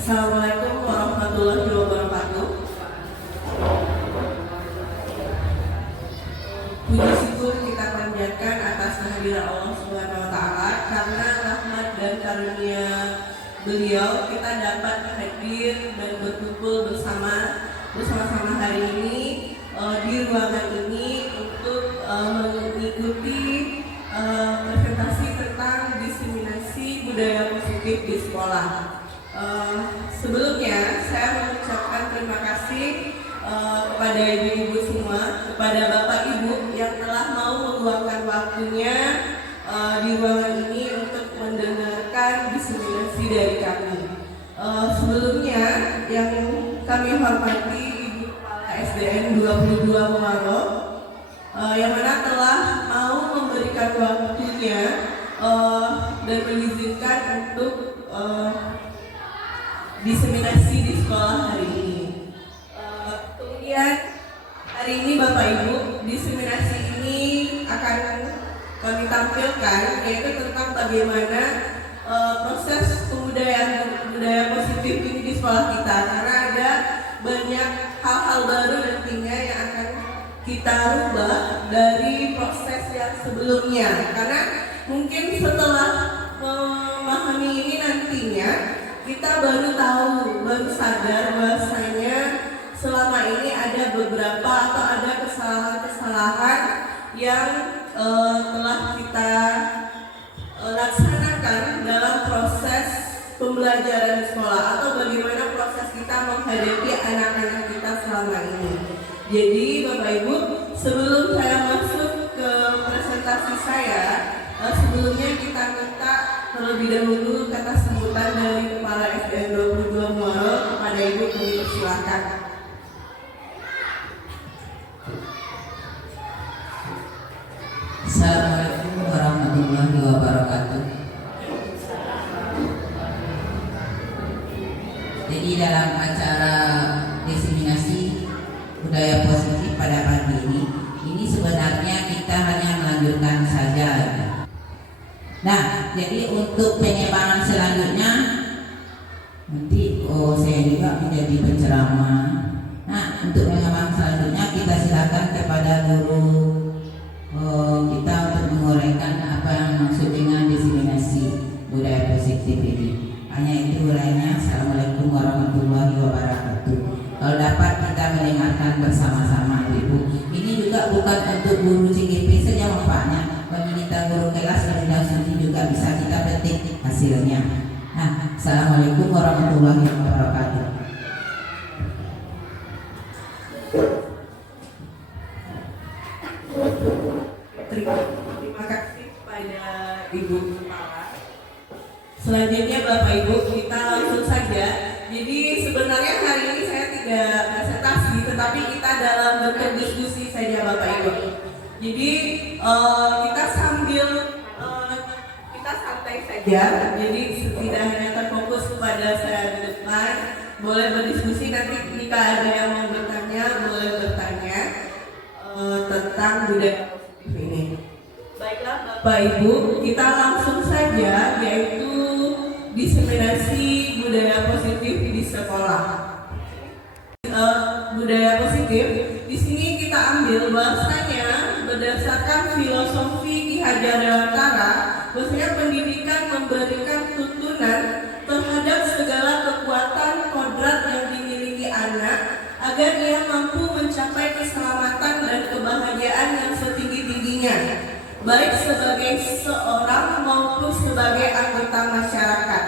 Assalamualaikum warahmatullahi wabarakatuh. Puji syukur kita panjatkan atas kehadiran Allah Subhanahu wa taala, karena rahmat dan karunia Beliau kita dapat hadir dan berkumpul bersama-sama hari ini di ruangan ini untuk mengikuti presentasi tentang diseminasi budaya positif di sekolah. Sebelumnya saya mengucapkan terima kasih kepada ibu-ibu semua, kepada bapak ibu yang telah mau meluangkan waktunya di ruangan ini untuk mendengarkan diseminasi dari kami. Sebelumnya yang kami hormati Ibu Kepala SDN 22 Muaro, yang mana telah mau memberikan waktunya dan mengizinkan untuk diseminasi di sekolah hari ini. Kemudian hari ini Bapak Ibu, diseminasi ini akan kami tampilkan, yaitu tentang bagaimana proses budaya positif ini di sekolah kita, karena ada banyak hal-hal baru nantinya yang akan kita rubah dari proses yang sebelumnya, karena mungkin setelah memahami ini nantinya kita baru sadar bahwasanya selama ini ada beberapa atau ada kesalahan-kesalahan yang telah kita laksanakan dalam proses pembelajaran di sekolah, atau bagaimana proses kita menghadapi anak-anak kita selama ini. Jadi Bapak Ibu, sebelum saya masuk ke presentasi saya, sebelumnya kita minta terlebih dahulu kata sambutan dari Kepala SDN 22 Muaro kepada Ibu, kami persilakan. Assalamualaikum warahmatullahi wabarakatuh. Jadi dalam acara diseminasi budaya positif pada pagi ini sebenarnya kita hanya melanjutkan saja. Nah, jadi untuk penyebaran selanjutnya nanti saya juga menjadi penceramah. Nah, untuk penyebaran selanjutnya kita silakan kepada guru kita untuk menguraikan apa yang maksud dengan diseminasi budaya positif ini. Hanya itu uraiannya. Assalamualaikum warahmatullahi wabarakatuh. Kalau dapat kita mendengarkan bersama-sama Ibu. Ini juga bukan untuk guru CGP saja manfaatnya, bagi kita guru kelas dan studi juga bisa kita petik hasilnya. Nah, assalamualaikum warahmatullahi wabarakatuh. Terima kasih kepada Ibu Kepala. Selanjutnya Bapak Ibu, kita langsung saja. Jadi sebenarnya hari ini saya tidak presentasi, tetapi kita dalam bentuk diskusi saja Bapak Ibu. Jadi kita santai saja. Jadi tidak hanya terfokus kepada saya di depan, boleh berdiskusi, nanti jika ada yang mau bertanya boleh bertanya tentang budaya positif ini. Baiklah Bapak Ibu, kita langsung saja, yaitu diseminasi budaya positif di sekolah. Budaya positif di sini kita ambil bahwasanya berdasarkan filosofi Ki Hajar Dewantara, bahwasanya pendidikan memberikan tuntunan terhadap segala kekuatan kodrat yang dimiliki anak agar ia mampu mencapai keselamatan dan kebahagiaan yang setinggi-tingginya, baik sebagai seorang maupun sebagai anggota masyarakat.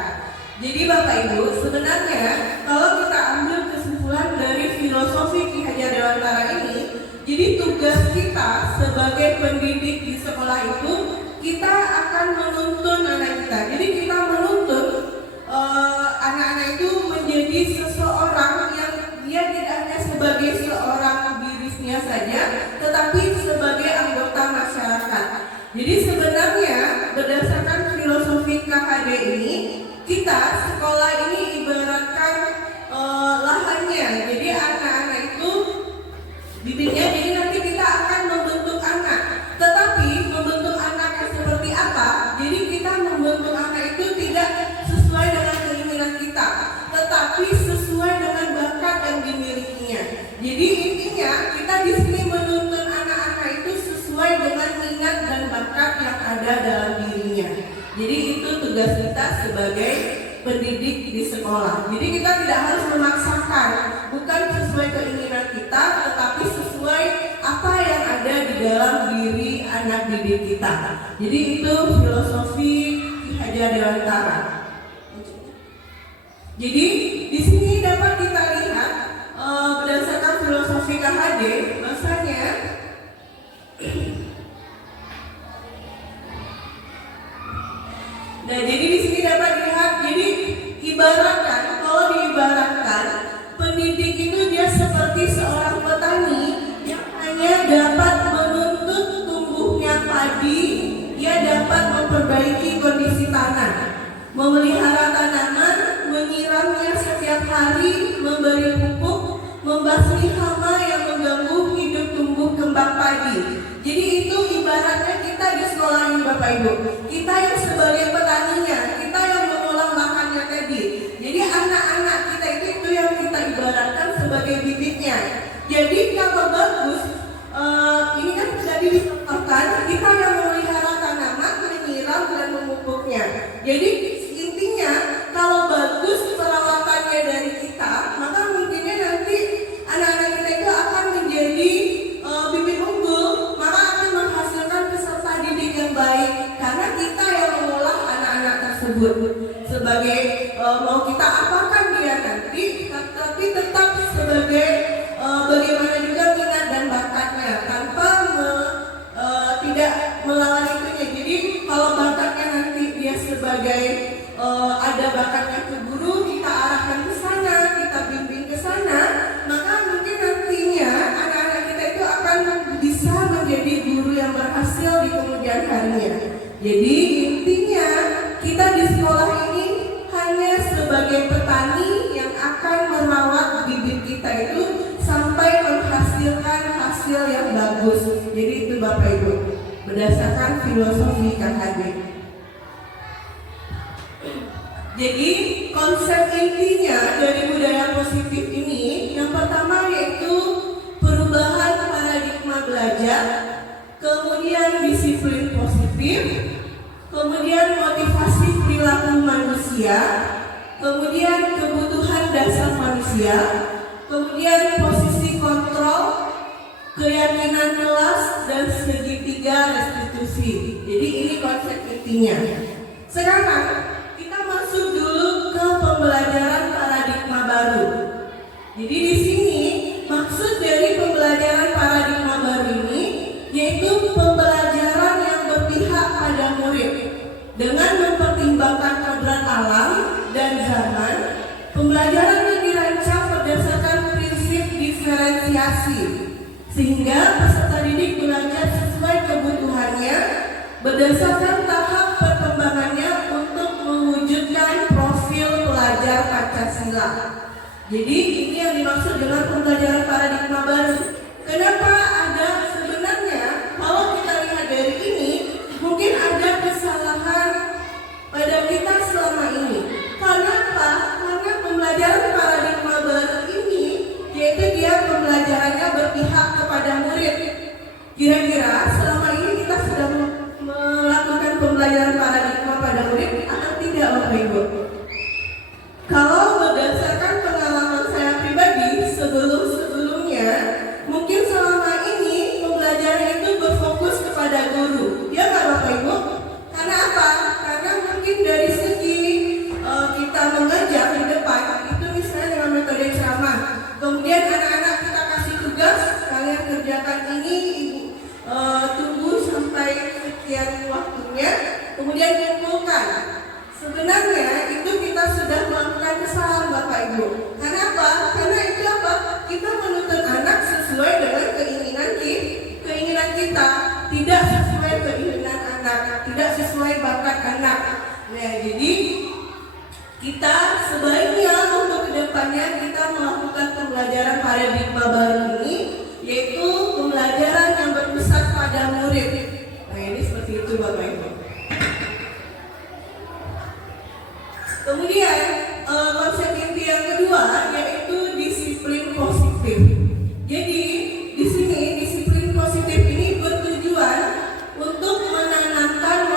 Jadi Bapak Ibu, sebenarnya kalau kita ambil kesimpulan dari filosofi Ki Hajar Dewantara ini, jadi tugas kita sebagai pendidik di sekolah itu, kita akan menuntun anak kita. Jadi kita menuntun anak-anak itu menjadi seseorang yang dia tidak hanya sebagai seorang dirinya saja, tetapi sebagai anggota masyarakat. Jadi sebenarnya berdasarkan filosofi KHD ini, kita sekolah ini ibaratkan lahannya. Jadi anak-anak itu bibitnya, jadi nanti kita akan membentuk anak. Tetapi membentuk anak yang seperti apa? Jadi kita membentuk anak itu tidak sesuai dengan keinginan kita, tetapi ada dalam dirinya. Jadi itu tugas kita sebagai pendidik di sekolah. Jadi kita tidak harus memaksakan, bukan sesuai keinginan kita, tetapi sesuai apa yang ada di dalam diri anak didik kita. Jadi itu filosofi Ki Hajar Dewantara. Jadi di sini dapat kita lihat berdasarkan filosofi KHD, bahwasanya nah, jadi di sini dapat dilihat, jadi ibaratkan, kalau diibaratkan, pendidik itu dia seperti seorang petani yang hanya dapat menuntut tumbuhnya padi, dia dapat memperbaiki kondisi tanah, memelihara tanaman, menyiramnya setiap hari, memberi pupuk, membasmi hama yang mengganggu hidup tumbuh kembang padi. Jadi itu ibaratnya kita di sekolah ini Bapak Ibu, kita yang sebagai petaninya, kita yang mengolah lahannya tadi. Jadi anak-anak kita itu yang kita ibaratkan sebagai bibitnya. Jadi kalau bagus, ini kan jadi dicontohkan, kita yang memelihara tanaman, menyiram dan memupuknya. Jadi intinya kalau bagus perawatannya dari kita, maka mungkinnya nanti anak-anak kita itu akan menjadi bibit unggul, maka akan menghasilkan peserta didik yang baik, karena kita yang mengolah anak-anak tersebut. Sebagai mau kita apakan dia nanti, tapi tetap sebagai bagaimana juga minat dan bakatnya, tanpa tidak melawan itunya. Jadi kalau bakatnya nanti dia sebagai ada bakatnya ke guru, kita arahkan ke sana, kita bimbing ke sana, maka mungkin nantinya anak-anak kita itu akan bisa menjadi guru yang berhasil di kemudian harinya. Jadi intinya kita di sekolah ini hanya sebagai petani yang akan merawat bibit kita itu sampai menghasilkan hasil yang bagus. Jadi itu Bapak Ibu, berdasarkan filosofi KHD. Jadi konsep intinya dari budaya positif ini, yang pertama yaitu perubahan paradigma belajar, kemudian disiplin positif, kemudian motivasi perilaku manusia, kemudian kebutuhan dasar manusia, kemudian posisi kontrol, keyakinan kelas, dan segitiga restitusi. Jadi ini konsep intinya. Sekarang kita masuk dulu ke pembelajaran paradigma baru. Jadi di sini maksud dari pembelajaran paradigma baru ini yaitu pembelajaran yang berpihak pada murid dengan mempertimbangkan kodrat alam dan zaman. Pembelajaran yang dirancang berdasarkan prinsip diferensiasi, sehingga peserta didik belajar sesuai kebutuhannya berdasarkan tahap perkembangannya untuk mewujudkan profil pelajar Pancasila. Jadi ini yang dimaksud dengan pembelajaran paradigma baru. Kenapa ada sebenarnya kalau kita lihat dari ini mungkin ada kesalahan pada kita selama ini. Kenapa? Karena pembelajaran paradigma baru ini yaitu dia pembelajarannya berpihak kepada murid. Kira-kira selama ini kita sudah melakukan pembelajaran paradigma pada murid atau tidak Bapak Ibu? Kalau berdasarkan pengalaman saya pribadi sebelumnya, mungkin selama ini pembelajaran itu berfokus kepada guru. Ya nggak Bapak Ibu? Karena apa? Karena mungkin dari segi kita mengajar di depan itu misalnya dengan metode ceramah. Kemudian anak-anak kita kasih tugas, kalian kerjakan ini, tunggu sampai sekian waktunya, kemudian kumpulkan. Sebenarnya itu kita sudah melakukan kesalahan Bapak Ibu. Karena apa? Karena itu apa? Kita menuntut anak sesuai dengan keinginan kita, tidak sesuai keinginan anak, tidak sesuai bakat anak. Nah, jadi kita sebaiknya untuk kedepannya kita melakukan pembelajaran paradigma baru ini, yaitu pembelajaran yang berpusat pada murid. Nah, ini seperti itu Bapak Ibu. Kemudian konsep inti yang kedua yaitu disiplin positif. Jadi di sini disiplin positif ini bertujuan untuk menanamkan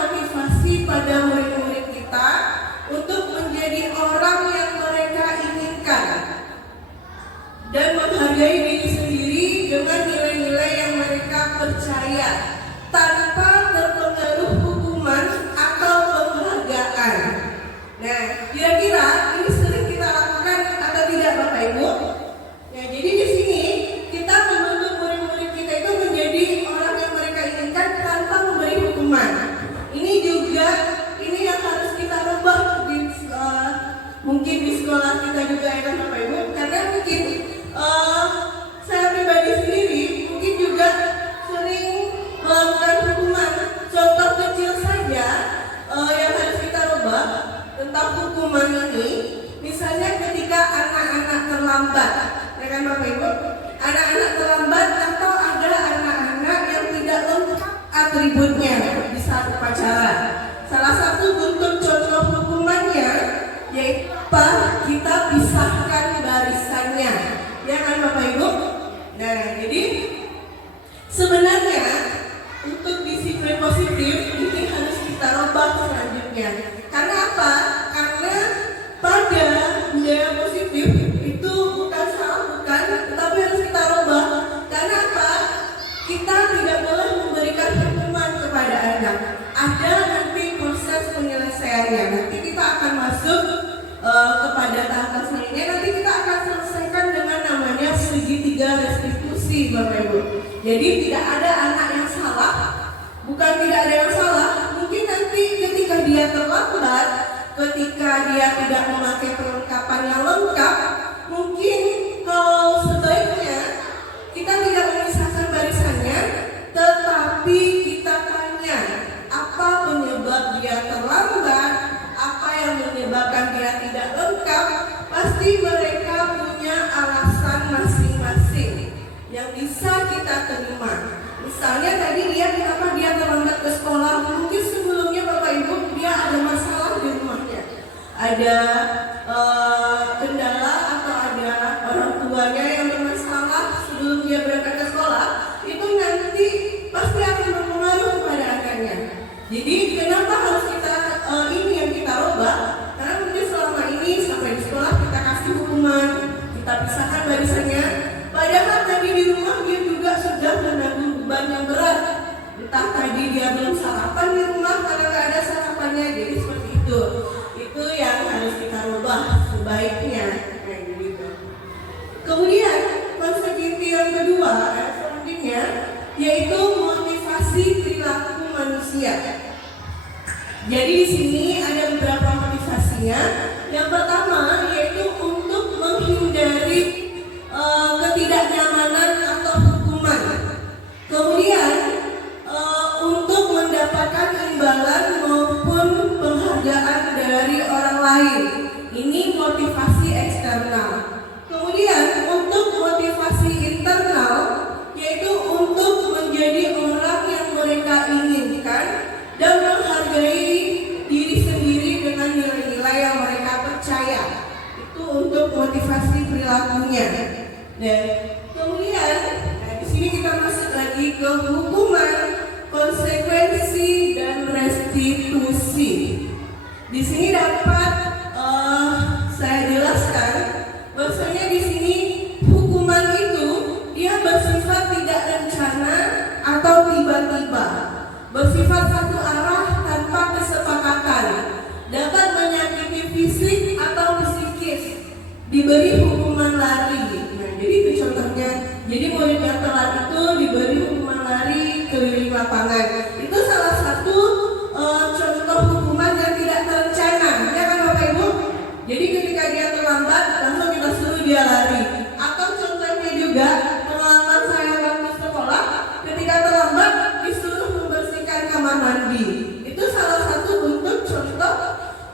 mungkin di sekolah kita juga ya kan Bapak Ibu, karena mungkin saya pribadi sendiri mungkin juga sering melakukan hukuman. Contoh kecil saja yang harus kita rubah tentang hukuman ini, misalnya ketika anak-anak terlambat, ya kan Bapak Ibu, anak-anak terlambat atau ada anak-anak yang tidak lengkap atributnya di saat upacara. Salah satu bentuk contoh hukumannya yaitu apa? Kita pisahkan barisannya, ya kan Bapak Ibu. Nah, jadi sebenarnya untuk disiplin positif ini harus kita rubah selanjutnya. Karena apa? Karena pada budaya positif itu bukan salah, bukan, tetapi harus kita rubah. Karena apa? Kita tidak boleh memberikan hukuman kepada anak. Ada nanti proses penyelesaiannya. Nanti kita akan masuk kepada tahapan selanjutnya. Nanti kita akan selesaikan dengan namanya segitiga restitusi, Bapak Ibu. Jadi tidak ada anak yang salah, bukan tidak ada yang salah. Mungkin nanti ketika dia terlambat, ketika dia tidak memakai perlengkapan yang lengkap, mungkin kalau sebaiknya kita tidak memisahkan barisannya, tetapi kita tanya apa penyebab dia terlambat, apa yang menyebabkan dia tidak lengkap. Pasti mereka punya alasan masing-masing yang bisa kita terima. Misalnya tadi dia kenapa dia terlambat ke sekolah, mungkin sebelumnya Bapak Ibu dia ada masalah di rumahnya, ada kendala atau ada orang tuanya yang bermasalah sebelum dia berangkat ke sekolah. Itu nanti pasti akan berpengaruh kepada anaknya. Jadi kenapa harus kita ini yang kita rubah? Karena mungkin selama ini sampai di sekolah kita kasih hukuman, kita pisahkan barisannya. Padahal tadi di rumah dia juga sudah menanggung beban yang berat. Entah tadi dia belum sarapan di rumah karena nggak ada sarapannya, jadi seperti itu. Itu yang harus kita rubah sebaiknya. Nah, gitu. Kemudian konsekuensi yang kedua selanjutnya yaitu motivasi perilaku manusia. Jadi di sini ada beberapa motivasinya. Yang pertama yaitu untuk menghindari ketidaknyamanan atau hukuman. Kemudian untuk mendapatkan imbalan maupun penghargaan dari orang lain. Ini motivasi eksternal. Kemudian untuk motivasi internal yaitu untuk menjadi orang yang mereka inginkan dan menghargai diri sendiri dengan nilai-nilai yang mereka percaya. Itu untuk motivasi perilakunya. Dan kemudian di sini kita masuk lagi ke hukuman, konsekuensi dan restitusi. Di sini dapat saya jelaskan bahwasanya di sini hukuman itu dia bersifat tidak rencana atau tiba-tiba, bersifat satu arah tanpa kesepakatan, dapat menyakiti fisik atau psikis, diberi hukuman lari. Nah, jadi itu contohnya. Jadi murid yang telat itu diberi hukuman lari keliling lapangan. Itu salah satu contoh hukuman yang tidak terencana, ya kan Bapak Ibu? Jadi ketika dia terlambat, langsung kita suruh dia lari. Atau contohnya juga pengalaman saya waktu sekolah, ketika terlambat disuruh membersihkan kamar mandi. Itu salah satu bentuk contoh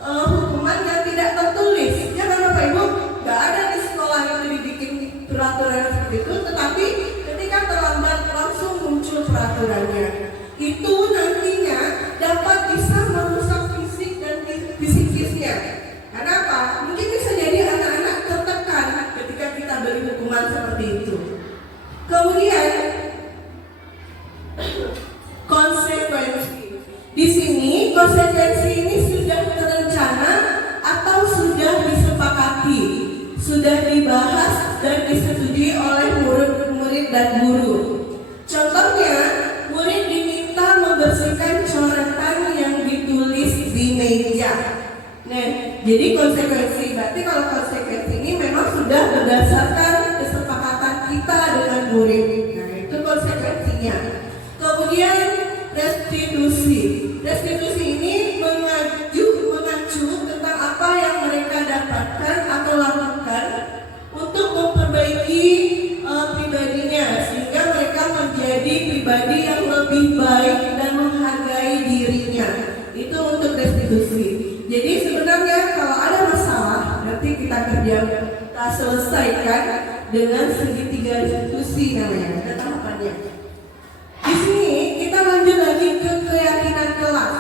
hukuman yang tidak tertulis, ya kan Bapak Ibu? Gak ada di sekolah itu dibikin peraturan seperti itu, tetapi ketika terlambat langsung muncul peraturannya. Itu nantinya dapat bisa merusak fisik dan psikisnya. Karena apa? Mungkin bisa jadi anak-anak tertekan ketika kita beri hukuman seperti itu. Kemudian konsekuensi. Di sini konsekuensi ini sudah terencana atau sudah disepakati, sudah dibahas dan disetujui oleh murid-murid dan guru. Contohnya, murid diminta membersihkan coretan yang ditulis di meja. Nah, jadi konsekuensi, berarti kalau konsekuensi ini memang sudah berdasarkan kesepakatan kita dengan murid. Nah, itu konsekuensinya. Kemudian restitusi. Restitusi ini mengacu tentang apa yang mereka dapatkan kita selesaikan dengan segitiga diskusi namanya, ada tahapannya. Di sini kita lanjut lagi ke keyakinan kelas.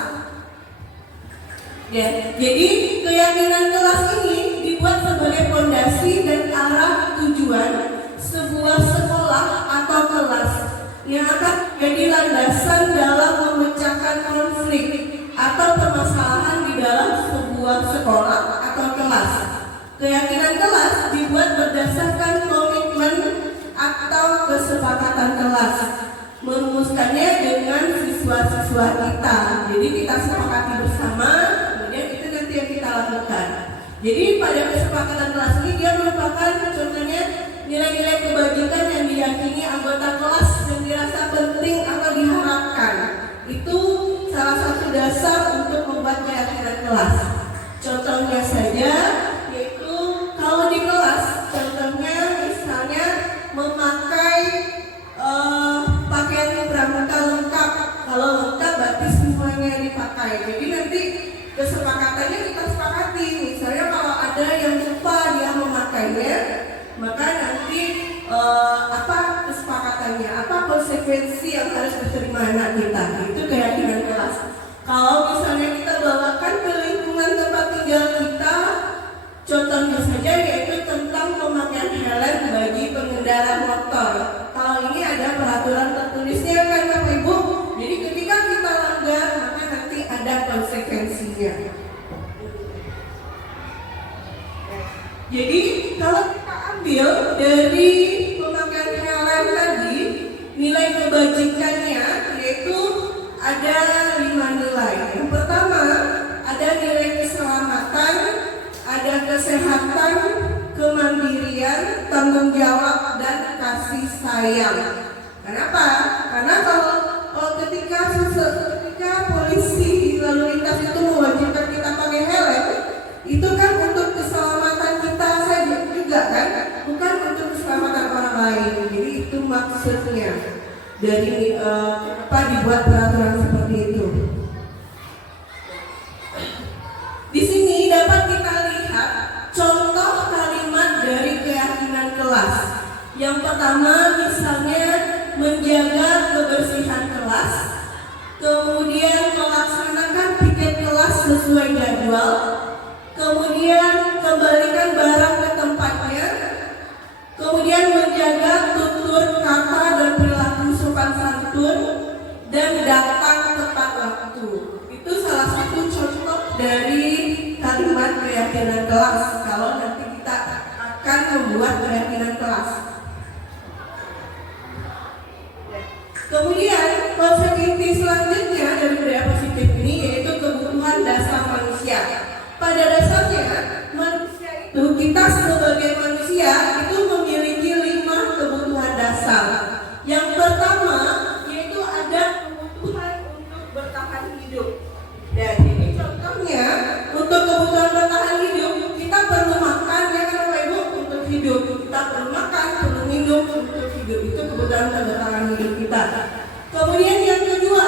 Ya, jadi keyakinan kelas ini dibuat sebagai fondasi dan arah tujuan sebuah sekolah atau kelas yang akan menjadi landasan dalam memecahkan konflik atau permasalahan di dalam sebuah sekolah atau kelas. Keyakinan kelas dibuat berdasarkan komitmen atau kesepakatan kelas, merumuskannya dengan siswa-siswa kita. Jadi kita sepakati bersama, kemudian itu nanti yang kita lakukan. Jadi pada kesepakatan kelas ini dia merupakan contohnya nilai-nilai kebajikan yang diyakini anggota kelas yang dirasa penting atau diharapkan. Itu salah satu dasar untuk membuat keyakinan kelas. Contohnya saja yaitu kalau di kelas, contohnya misalnya memakai pakaian pramuka lengkap. Kalau lengkap berarti semuanya dipakai. Jadi nanti kesepakatannya kita sepakati. Misalnya kalau ada yang lupa dia memakainya, maka nanti apa kesepakatannya, apa konsekuensi yang harus diterima anak kita. Itu keyakinan kelas. Kalau misalnya kita bawakan ke lingkungan tempat tinggal kita, contohnya saja yaitu tentang pemakaian helm bagi pengendara motor. Kalau ini ada peraturan tertulisnya kan Bapak Ibu. Jadi ketika kita langgar maka nanti ada konsekuensinya. Jadi kalau kita ambil dari pemakaian helm tadi, nilai kebajikannya yaitu ada 5 nilai. Yang pertama ada nilai keselamatan, ada kesehatan, kemandirian, tanggung jawab, dan kasih sayang. Kenapa? Karena kalau ketika polisi lalu lintas itu mewajibkan kita pakai helm, itu kan untuk keselamatan kita saja juga kan, bukan untuk keselamatan orang lain. Jadi itu maksudnya dari apa dibuat peraturan seperti itu. Di sini dapat kita lihat contoh kalimat dari keyakinan kelas. Yang pertama misalnya menjaga kebersihan kelas, kemudian melaksanakan piket kelas sesuai jadwal, kemudian kembalikan barang ke tempatnya, kemudian menjaga tutur kata dan perilaku sopan santun, dan datang tepat waktu. Itu salah satu contoh dari kalimat keyakinan kelas kalau nanti kita akan membuat keyakinan kelas. Kemudian konsekuensi selanjutnya dari budaya positif ini yaitu kebutuhan dasar manusia. Pada dasarnya manusia itu, kita sebagai manusia itu memiliki 5 kebutuhan dasar. Yang pertama yaitu ada kebutuhan untuk bertahan hidup. Dan ini contohnya untuk kebutuhan bertahan hidup kita perlu makan ya kan Bapak Ibu untuk hidup. Kita perlu makan, perlu minum untuk hidup. Itu kebutuhan bertahan hidup kita. Kemudian yang kedua,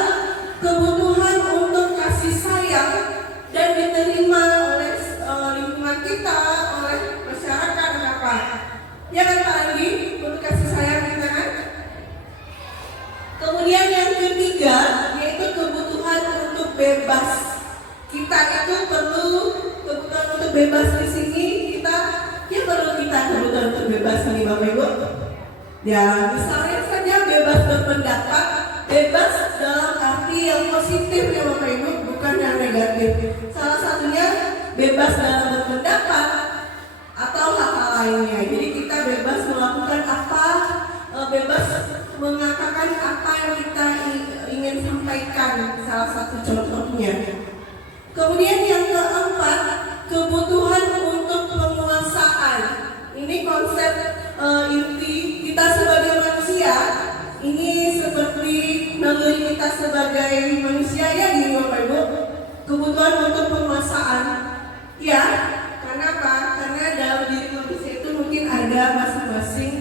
kebutuhan untuk kasih sayang dan diterima oleh lingkungan kita, oleh masyarakat apa? Ya kan Pak Andi, untuk kasih sayang kita kan? Kemudian yang ketiga yaitu kebutuhan untuk bebas. Kita itu perlu kebutuhan untuk bebas di sini kita kebutuhan untuk bebas nih Bapak Ibu. Ya misalnya saja bebas berpendapat, bebas dalam arti yang positif ya Bapak Ibu, bukan yang negatif. Salah satunya bebas dalam berpendapat atau hal-hal lainnya. Jadi kita bebas melakukan apa, bebas mengatakan apa yang kita ingin sampaikan, salah satu contohnya. Kemudian yang keempat, kebutuhan untuk penguasaan. Ini konsep inti kita sebagai manusia. Ini seperti naluri kita sebagai manusia ya gini Bapak Ibu. Kebutuhan untuk penguasaan. Ya, kenapa? Karena dalam diri manusia itu mungkin ada masing-masing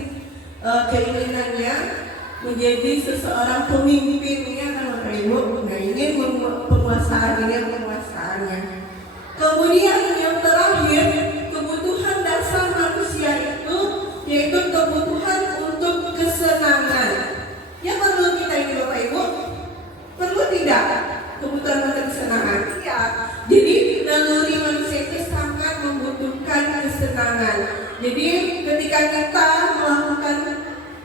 keinginannya menjadi seseorang pemimpin ya kan Bapak Ibu. Nah ini penguasaannya. Kemudian yang terakhir, kebutuhan dasar Jadi ketika kita melakukan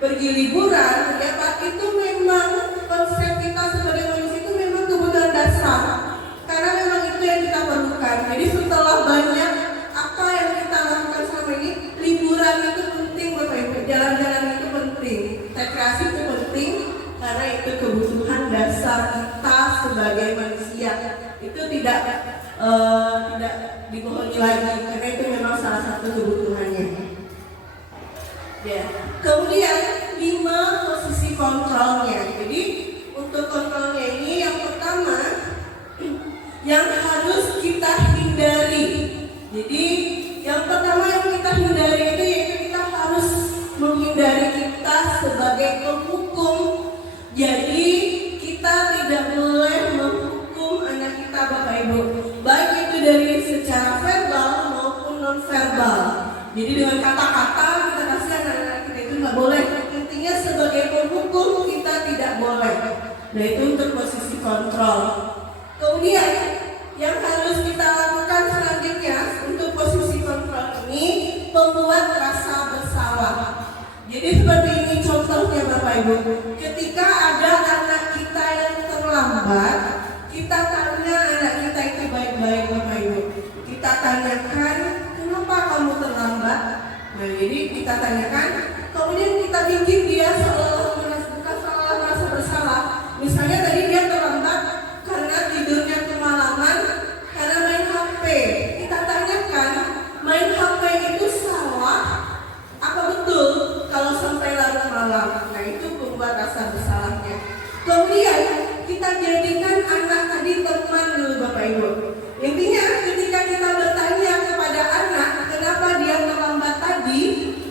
pergi liburan, ternyata itu memang konsep kita sebagai manusia itu memang kebutuhan dasar. Karena memang itu yang kita perlukan. Jadi setelah banyak apa yang kita lakukan selama ini, liburan itu penting Bapak Ibu, jalan-jalan itu penting, rekreasi itu penting, karena itu kebutuhan dasar kita sebagai manusia. Itu tidak dibohongi lagi, karena itu memang salah satu kebutuhannya. Ya. Kemudian 5 posisi kontrolnya. Jadi untuk kontrolnya ini yang pertama yang harus kita hindari. Jadi yang pertama yang kita hindari itu yaitu kita harus menghindari kita sebagai penghukum. Jadi kita tidak boleh menghukum anak kita Bapak Ibu, baik itu dari secara verbal maupun non verbal. Jadi dengan kata-kata kita kasih anak-anak kita itu nggak boleh. Intinya sebagai penghukum kita tidak boleh. Nah itu untuk posisi kontrol. Kemudian yang harus kita lakukan selanjutnya untuk posisi kontrol ini membuat rasa bersalah. Jadi seperti ini contohnya Bapak Ibu. Ketika ada anak kita yang terlambat, kita tanya anak kita itu baik-baik Bapak Ibu. Kita tanyakan, kenapa kamu terlambat? Nah jadi kita tanyakan, kemudian kita bikin dia seolah merasa bersalah. Misalnya tadi dia terlambat karena tidurnya kemalaman, karena main HP. Kita tanyakan, main HP itu salah? Apa betul kalau sampai larut malam? Nah itu membuat rasa bersalahnya. Kemudian kita jadikan anak tadi teman dulu Bapak Ibu. Intinya ketika kita bertanya kepada anak kenapa dia terlambat tadi,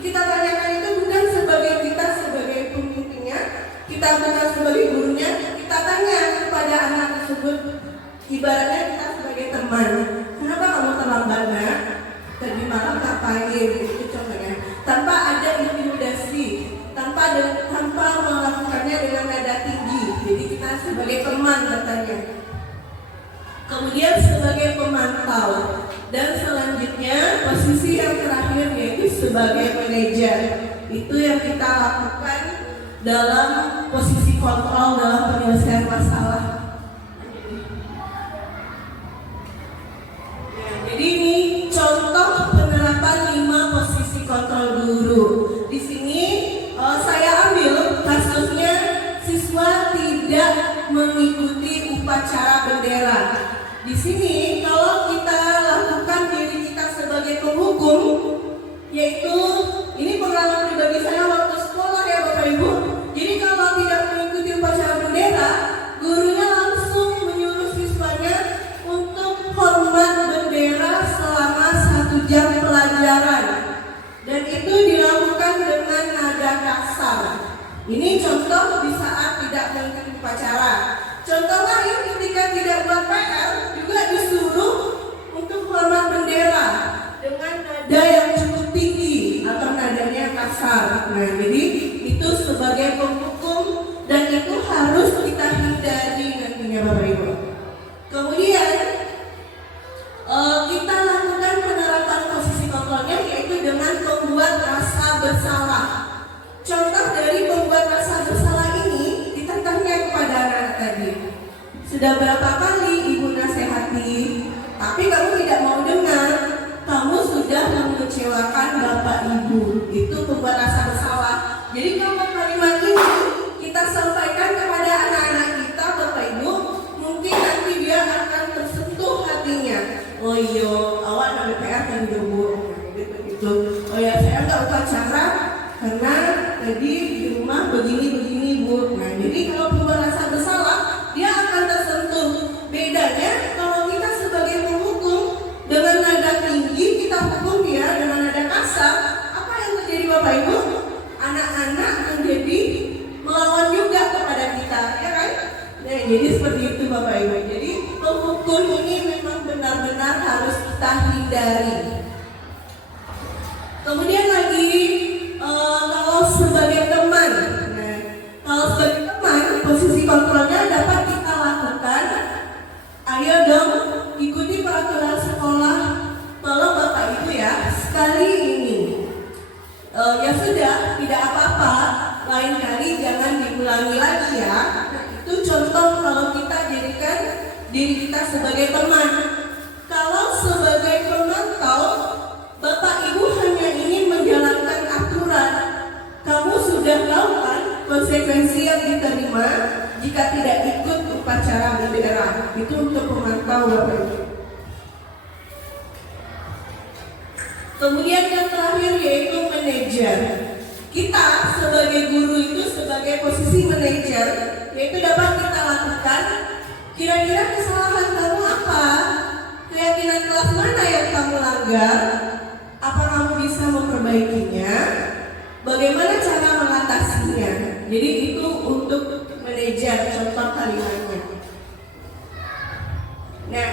kita tanyakan itu bukan sebagai kita sebagai pemimpinnya, kita bukan sebagai gurunya, kita tanya kepada anak tersebut, ibaratnya kita sebagai teman. Kenapa kamu terlambat nak? Tadi malam ngapain? Itu contohnya. Tanpa ada intimidasi, tanpa melakukannya dengan nada tinggi. Jadi kita sebagai teman bertanya. Kemudian sebagai pemantau, dan selanjutnya posisi yang terakhir yaitu sebagai manajer. Itu yang kita lakukan dalam posisi kontrol dalam penyelesaian masalah. Jadi ini contoh penerapan 5 posisi kontrol guru. Di sini saya ambil kasusnya siswa tidak mengikuti upacara bendera. Di sini kalau kita lakukan diri kita sebagai penghukum, yaitu ini pengalaman pribadi saya waktu sekolah ya Bapak Ibu. Jadi kalau tidak mengikuti upacara bendera, gurunya langsung menyuruh siswanya untuk hormat bendera selama 1 jam pelajaran. Dan itu dilakukan dengan nada kasar. Ini contoh di saat tidak mengikuti upacara. Contoh lain ketika tidak buat PR juga disuruh untuk hormat bendera dengan nada yang cukup tinggi atau nadanya kasar. Nah, jadi itu sebagai penghukum dan itu harus kita hindari nantinya Bapak Ibu. Kemudian kita lakukan penerapan posisi kontrolnya yaitu dengan membuat rasa bersalah. Contoh dari membuat rasa bersalah ini ditantangnya kepada anak tadi. Sudah berapa kali ibu nasihati, tapi kamu tidak mau dengar. Kamu sudah mengecewakan bapak ibu. Itu membuat rasa bersalah. Jadi kalau kalimat ini kita sampaikan kepada anak-anak kita Bapak Ibu, mungkin nanti dia akan tersentuh hatinya. Oh iya, awak nak BPR kan Bu. Gitu. Oh ya, saya nggak upacara karena tadi di rumah begini Bu. Nah, jadi kalau membuat rasa bersalah, dia akan tersentuh. Bedanya kalau kita sebagai penghukum dengan nada tinggi kita hukum dia dengan nada kasar, apa yang terjadi Bapak Ibu? Anak-anak menjadi melawan juga kepada kita, ya kan? Nah, jadi seperti itu Bapak Ibu. Jadi penghukum ini memang benar-benar harus kita hindari. Kemudian lagi kalau sebagai teman, nah, kalau sebagai teman posisi kontrolnya dapat kita lakukan. Ayo dong ikuti peraturan sekolah. Tolong Bapak Ibu ya, sekali ini tahu Bapak Ibu. Kemudian yang terakhir yaitu manajer. Kita sebagai guru itu sebagai posisi manajer, yaitu dapat kita lakukan. Kira-kira kesalahan kamu apa? Keyakinan kelas mana yang kamu langgar? Apa kamu bisa memperbaikinya? Bagaimana cara mengatasinya? Jadi itu untuk manajer, contoh kalimatnya. Nah,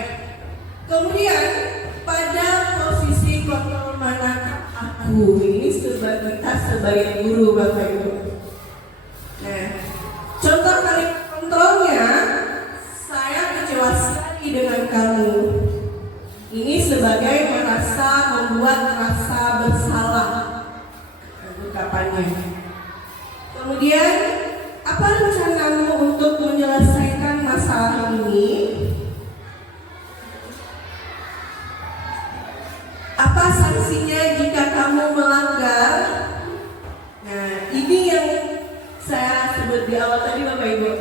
kemudian pada posisi kontrol manakah aku ini kita sebagai guru Bapak Ibu. Nah, contoh kalimat kontrolnya, saya kecewa sekali dengan kamu. Ini sebagai membuat merasa bersalah ungkapannya. Kemudian, apa rencanamu untuk menyelesaikan masalah ini? Apa sanksinya jika kamu melanggar? Nah, ini yang saya sebut di awal tadi Bapak Ibu,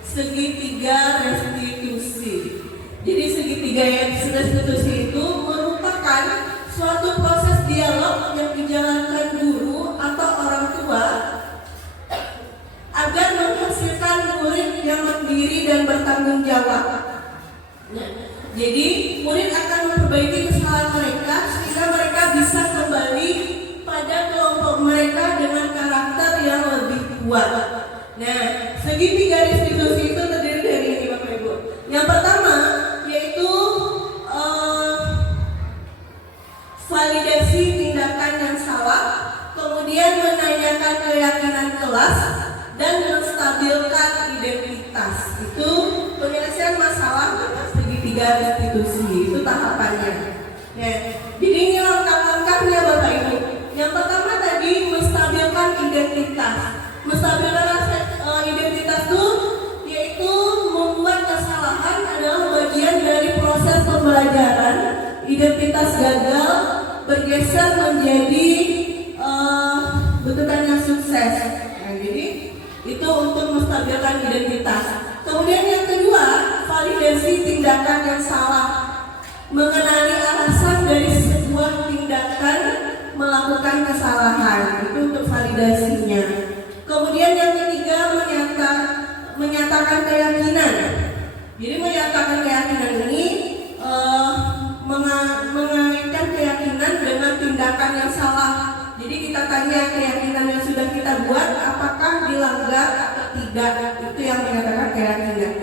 segitiga restitusi. Jadi segitiga restitusi itu merupakan suatu proses dialog yang dijalankan guru atau orang tua agar menghasilkan murid yang mandiri dan bertanggung jawab. Nah, jadi murid akan memperbaiki kesalahan mereka sehingga mereka bisa kembali pada kelompok mereka dengan karakter yang lebih kuat. Nah, segitiga restitusi itu terdiri dari ini Bapak Ibu. Yang pertama yaitu validasi tindakan yang salah, kemudian menanyakan keyakinan kelas, dan menstabilkan identitas. Itu penyelesaian masalah dengan segitiga restitusi, itu tahapannya. Nah, jadi ini langkah-langkahnya Bapak Ibu. Yang pertama tadi menstabilkan identitas. Menstabilkan identitas itu yaitu membuat kesalahan adalah bagian dari proses pembelajaran. Identitas gagal bergeser menjadi bentukan yang sukses. Nah, jadi itu untuk menstabilkan identitas. Kemudian yang kedua, validasi tindakan yang salah. Mengenali alasan dari sebuah tindakan melakukan kesalahan. Itu untuk validasinya. Kemudian yang ketiga, menyatakan keyakinan. Jadi menyatakan keyakinan ini mengaitkan keyakinan dengan tindakan yang salah. Jadi kita tanya keyakinan yang sudah kita buat apakah dilanggar atau tidak. Itu yang menyatakan keyakinan.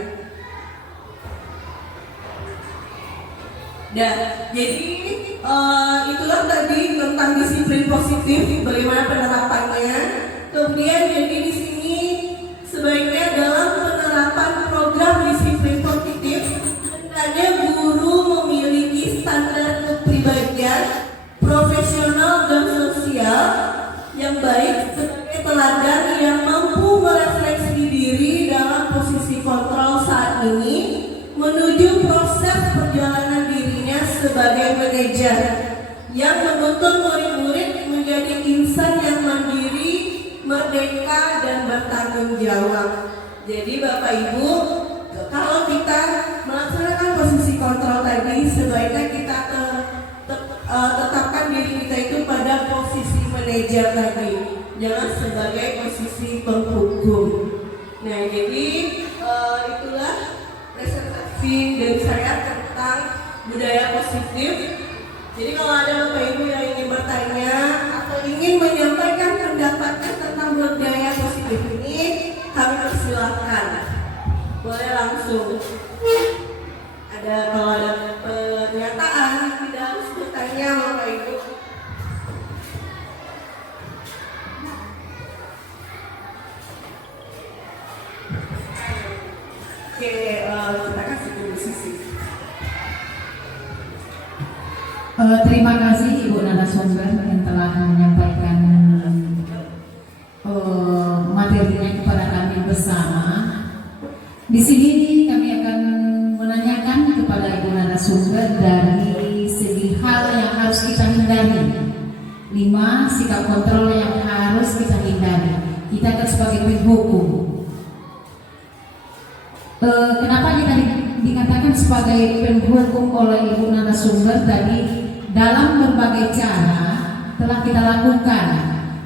Dan jadi itulah tadi tentang disiplin positif, bagaimana penerapannya. Kemudian jadi di sini sebaiknya dalam penerapan program disiplin positif, hendaknya guru memiliki standar kepribadian, profesional dan sosial yang baik sebagai teladan yang mampu merefleksi diri dalam posisi kontrol saat ini menuju proses perjalanan dirinya sebagai manajer yang menuntun murid-murid menjadi insan yang mandiri, merdeka dan bertanggung jawab. Jadi Bapak Ibu, kalau kita melaksanakan posisi kontrol tadi, sebaiknya kita tetapkan diri kita itu pada posisi manajer tadi, jangan sebagai posisi penghukum. Nah, jadi itulah presentasi dari saya tentang budaya positif. Jadi kalau ada Bapak Ibu yang ingin bertanya atau ingin menyampaikan pendapatnya tentang budaya positif ini, kami persilahkan. Boleh langsung. Kalau ada pernyataan, tidak harus bertanya Bapak Ibu. Oke, kita kasih ke sisi. Terima kasih Ibu narasumber yang telah menyampaikan materinya kepada kami bersama. Di sini kami akan menanyakan kepada Ibu narasumber dari segi hal yang harus kita hindari. 5 sikap kontrol yang harus kita hindari. Kita kan sebagai penghukum. Kenapa kita dikatakan sebagai penghukum oleh ibu narasumber tadi, dalam berbagai cara telah kita lakukan,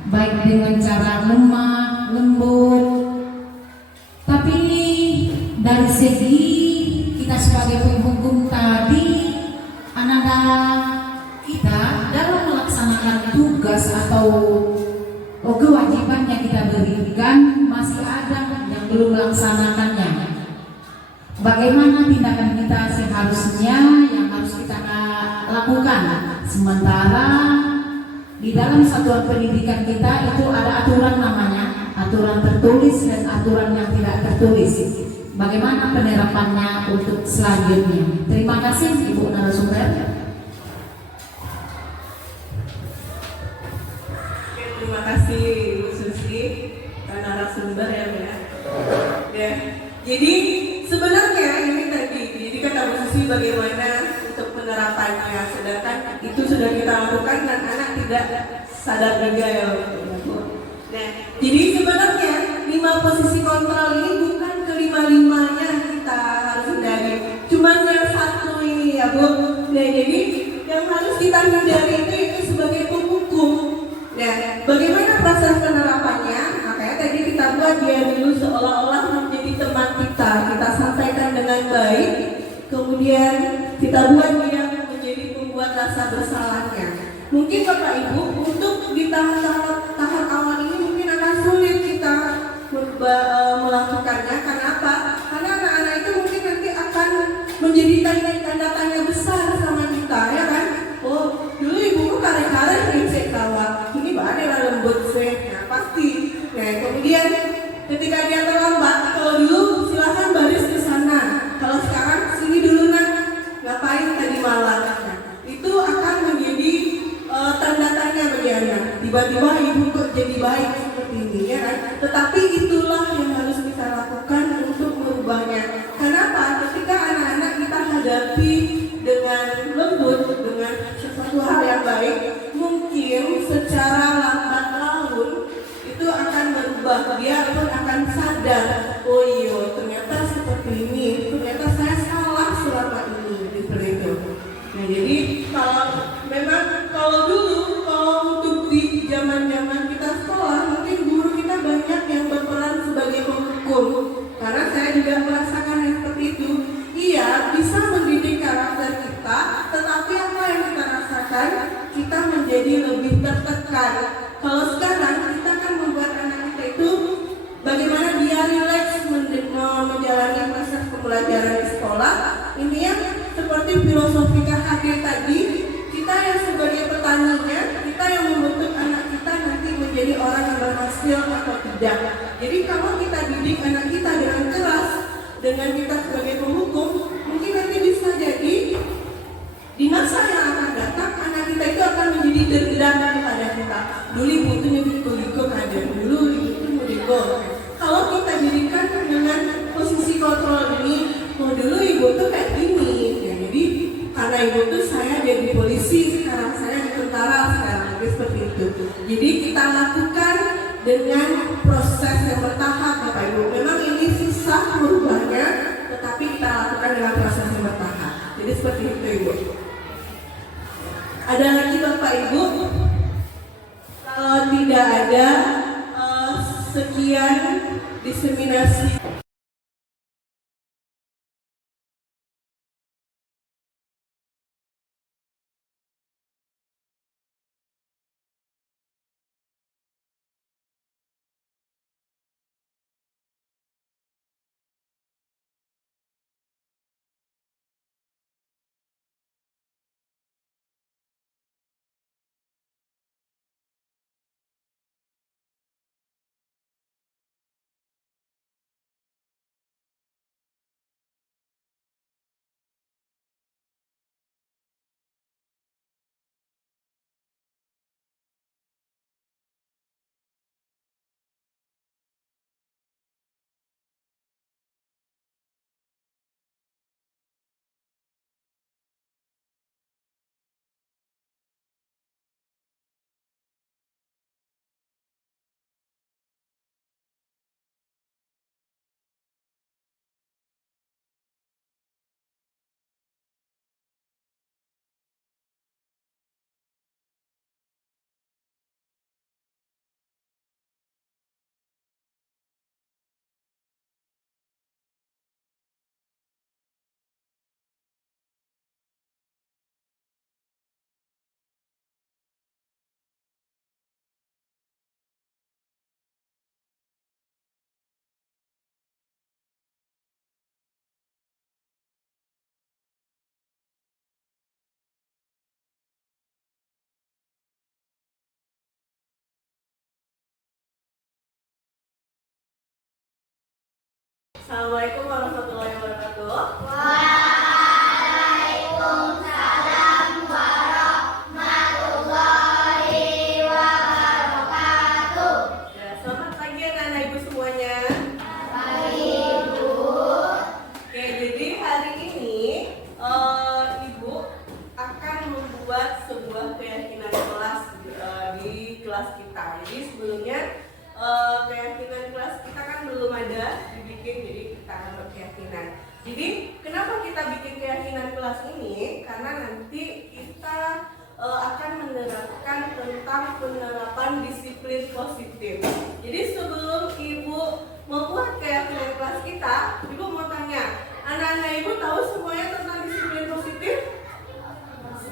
baik dengan cara lemah, lembut, tapi dari segi kita sebagai penghukum tadi, anak-anak kita dalam melaksanakan tugas atau kewajiban yang kita berikan masih ada yang belum melaksanakannya. Bagaimana tindakan kita seharusnya yang harus kita lakukan? Sementara di dalam satuan pendidikan kita itu ada aturan namanya, aturan tertulis dan aturan yang tidak tertulis. Bagaimana penerapannya untuk selanjutnya? Terima kasih Ibu narasumber. Terima kasih Bu Susi, narasumber ya Bu ya. Ya, jadi sebenarnya ini tadi, jadi kata Bu Susi bagaimana untuk penerapannya, sedangkan itu sudah kita lakukan dan anak tidak sadar juga ya Bu. Nah, jadi sebenarnya 5 posisi kontrol ini bukan kelima-limanya kita harus hindari, cuman yang satu ini ya Bu. Nah, jadi yang harus kita hindari itu sebagai penghukum. Nah, bagaimana proses penerapannya? Makanya tadi kita buat dia dulu seolah-olah menjadi teman kita sampaikan dengan baik, kemudian kita buat dia menjadi pembuat rasa bersalahnya. Mungkin Bapak Ibu untuk di tahap awal ini mungkin akan sulit kita melakukannya. Kenapa? Karena anak-anak itu mungkin nanti akan menjadi tanda tanya besar sama kita, ya kan? Oh, dulu ibuku kare-kare prinsip kawat, ini badai lembut sih, nah pasti. Nah kemudian ketika dia terlambat, kalau dulu silahkan baris ke sana, kalau sekarang sini dulu nak, ngapain tadi malam? Nah, itu akan menjadi tanda tanya bagi anak. Tiba-tiba ibu kok jadi baik seperti ini, ya kan? Tetapi itulah yang harus kita lakukan untuk merubahnya. Kenapa? Ketika anak-anak kita hadapi dengan lembut, dengan sesuatu hal yang baik, mungkin secara lambat laun itu akan berubah. Dia pun akan sadar, oh iya ternyata seperti ini, ternyata saya salah selama ini, seperti itu. Nah jadi kalau dulu untuk di zaman kita sekolah, mungkin guru kita banyak yang berperan sebagai penghukum, karena saya juga merasakan yang seperti itu. Iya, bisa mendidik karakter kita, tetapi apa yang kita rasakan, kita menjadi lebih tertekan. Kalau sekarang kita kan membuat anak kita itu bagaimana dia rileks menjalani proses pembelajaran di sekolah. Ini yang seperti filosofi KHD tadi, kita yang sebagai petaninya, kita yang membentuk anak kita nanti menjadi orang yang berhasil atau tidak. Jadi kalau kita didik anak kita dengan keras, dengan kita sebagai penghukum, mungkin nanti bisa jadi di masa yang akan datang anak kita itu akan menjadi dendam kepada kita. Dulu ibu itu nyulik aja, dulu ibu itu nyulik. Kalau kita dirikan dengan posisi kontrol ini, oh dulu ibu tuh kayak gini, ya, jadi karena ibu tuh saya jadi polisi, sekarang saya di tentara, sekarang seperti itu. Jadi kita lakukan dengan proses yang bertahap, Bapak Ibu. Memang ini susah merubahnya, tetapi kita lakukan dengan proses yang bertahap. Jadi seperti itu Ibu. Ada lagi Bapak Ibu? Kalau tidak ada, sekian diseminasi. Assalamualaikum warahmatullahi wabarakatuh. Waalaikumsalam warahmatullahi wabarakatuh. Ya, selamat pagi anak-anak ibu semuanya. Pagi Bu. Oke, jadi hari ini ibu akan membuat sebuah keyakinan kelas di kelas kita. Jadi sebelumnya keyakinan kelas kita kan belum ada dibikin, jadi kita akan berkeyakinan. Jadi kenapa kita bikin keyakinan kelas ini? Karena nanti kita akan menerapkan tentang penerapan disiplin positif. Jadi sebelum ibu membuat keyakinan kelas kita, ibu mau tanya, anak-anak ibu tahu semuanya tentang disiplin positif?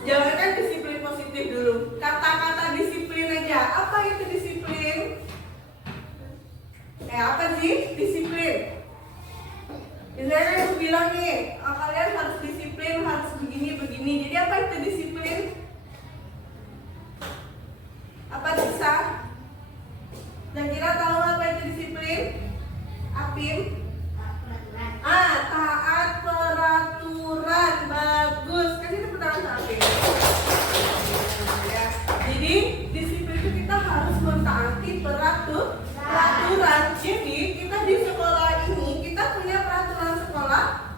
Jangankan disiplin positif dulu, kata-kata disiplin aja. Apa itu disiplin? Apa sih disiplin? Misalnya aku bilang nih, kalian harus disiplin, harus begini-begini. Jadi apa itu disiplin? Apa bisa? Kira-kira tahu apa itu disiplin? Apin? Taat peraturan. Bagus. Kasih tepuk tangan sama Apin. Ya. Jadi disiplin itu kita harus mentaati peraturan. Jadi kita di sekolah ini kita punya peraturan sekolah.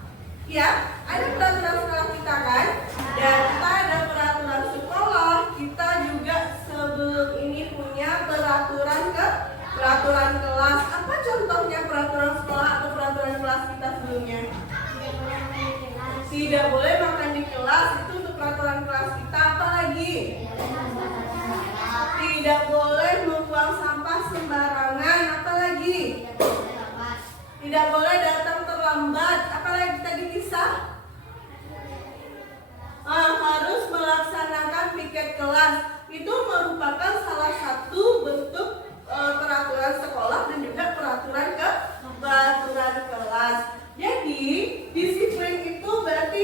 Ya, ada peraturan sekolah kita kan? Dan kita ada peraturan sekolah. Kita juga sebelum ini punya peraturan kelas. Apa contohnya peraturan sekolah atau peraturan kelas kita sebelumnya? Tidak boleh makan di kelas, itu untuk peraturan kelas kita. Apa lagi? Tidak boleh membuang sampah sembarangan. Apa lagi? Tidak boleh datang terlambat. Apa lagi tadi kisah? Harus melaksanakan piket kelas. Itu merupakan salah satu bentuk peraturan sekolah dan juga peraturan kelas. Jadi disiplin itu berarti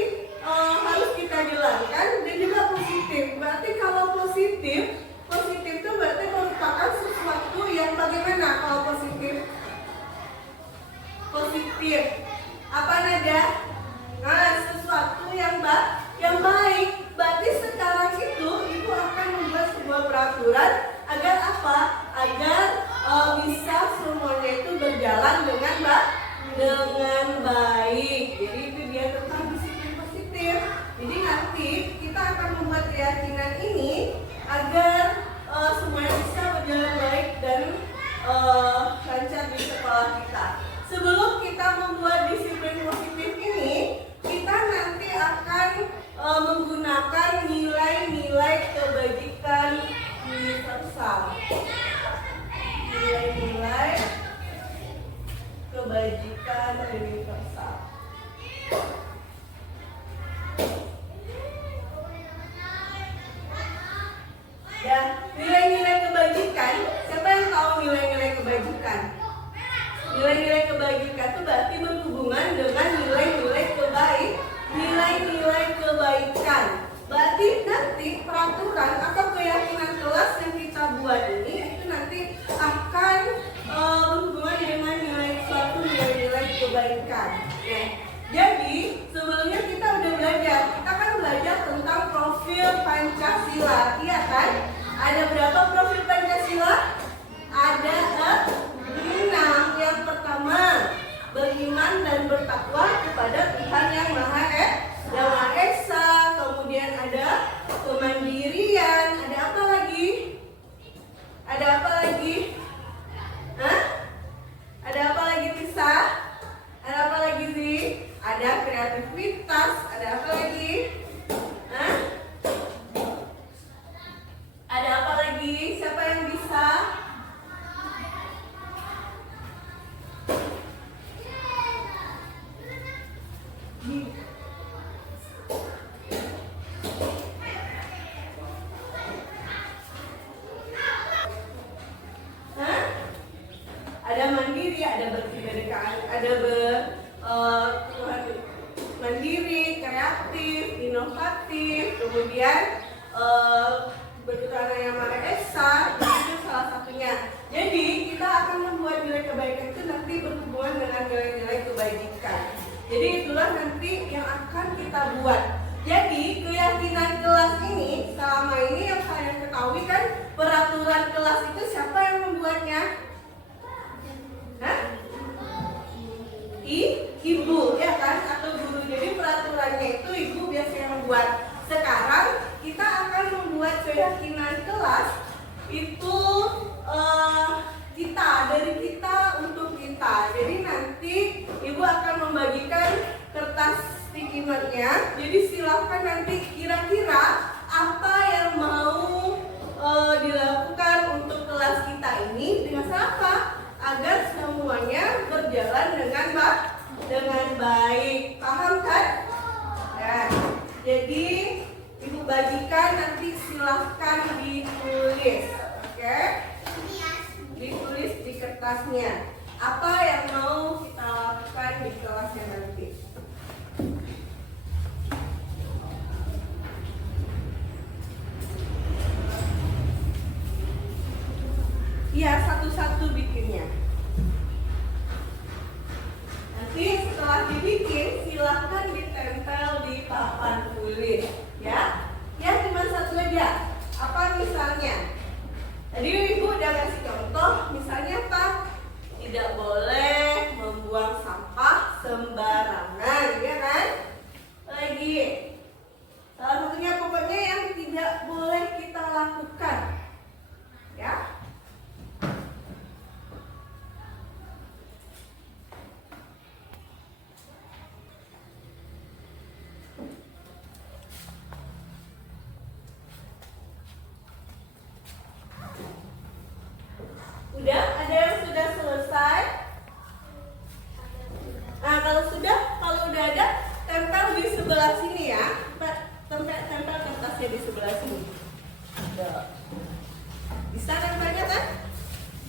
harus kita jalankan dan juga positif. Berarti kalau positif itu berarti merupakan sesuatu yang bagaimana kalau positif? Positif. Apa nada? Sesuatu yang baik. Berarti sekarang itu ibu akan membuat sebuah peraturan agar apa? Agar bisa semuanya itu berjalan dengan baik. Jadi itu dia tentang disiplin positif. Jadi nanti kita akan membuat keyakinan ini agar semuanya bisa berjalan baik dan lancar di sekolah kita. Sebelum kita membuat disiplin positif ini, kita nanti akan menggunakan nilai-nilai kebajikan universal. Nilai-nilai kebajikan universal. Ya, nilai-nilai kebajikan. Siapa yang tahu nilai-nilai kebajikan? Nilai-nilai kebajikan itu berarti berhubungan dengan nilai-nilai kebaikan. Berarti nanti peraturan atau keyakinan kelas yang kita buat ini itu nanti akan berhubungan dengan nilai-nilai kebaikan. Ya. Jadi sebelumnya kita udah belajar. Kita kan belajar tentang profil Pancasila, iya kan? Ada berapa profil Pancasila? Ada 6. Yang pertama, beriman dan bertakwa kepada Tuhan yang Maha Esa. Kemudian ada kemandirian. Ada apa lagi? Ada apa lagi? Ada apa lagi, Tisa? Ada apa lagi sih? Ada kreativitas. Ada apa lagi? Ada apa lagi? Siapa yang bisa? kelasnya. Jadi silakan nanti kira-kira apa yang mau dilakukan untuk kelas kita ini dengan apa agar semuanya berjalan dengan baik. Paham kan? Ya. Jadi Ibu bagikan nanti silahkan ditulis, oke? Ditulis di kertasnya. Apa yang mau kita lakukan di kelasnya nanti? Iya, satu-satu bikinnya. Nanti setelah dibikin, silahkan ditempel di papan tulis, ya. Ya, cuma satu aja. Apa misalnya? Tadi Ibu udah kasih contoh, misalnya apa? Tidak boleh membuang sampah sembarangan, ya kan? Lagi, salah satunya pokoknya yang tidak boleh kita lakukan, ya. Udah? Ada yang sudah selesai? Nah, kalau udah ada, tempel di sebelah sini ya. Tempel kertasnya di sebelah sini. Tuh. Bisa tempelnya kan?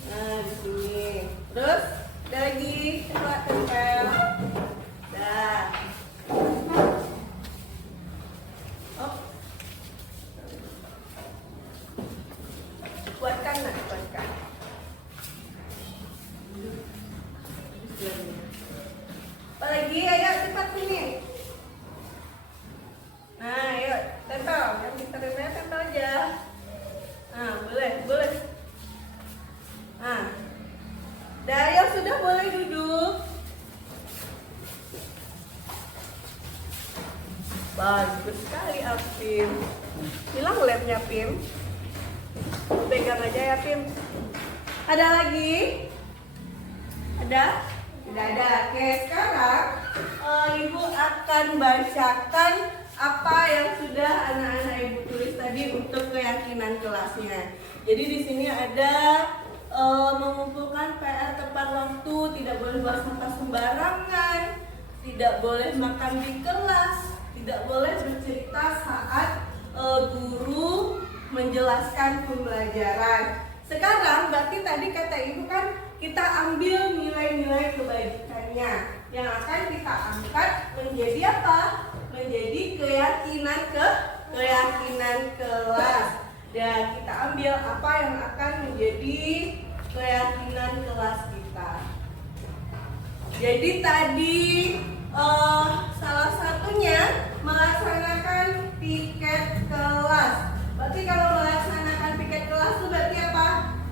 Nah, di sini. Terus, ada lagi, coba tempel. Dah. Oh. Kuatkan, nak, kuatkan. Apalagi, ayo cepat sini. Nah, ayo tempel. Yang bisa tempel aja. Nah, boleh. Nah, dah yang sudah boleh duduk. Bagus sekali, Pim. Hilang labnya, Pim. Pegang aja ya, Pim. Ada lagi? Ada? Tidak ada. Oke, sekarang Ibu akan bacakan apa yang sudah anak-anak Ibu tulis tadi untuk keyakinan kelasnya. Jadi di sini ada mengumpulkan PR tepat waktu, tidak boleh buang sampah sembarangan, tidak boleh makan di kelas, tidak boleh bercerita saat guru menjelaskan pembelajaran. Sekarang berarti tadi kata Ibu kan kita ambil nilai-nilai kebajikannya yang akan kita angkat menjadi apa? Menjadi keyakinan kelas. Dan kita ambil apa yang akan menjadi keyakinan kelas kita. Jadi tadi salah satunya melaksanakan piket kelas. Berarti kalau melaksanakan piket kelas itu berarti apa?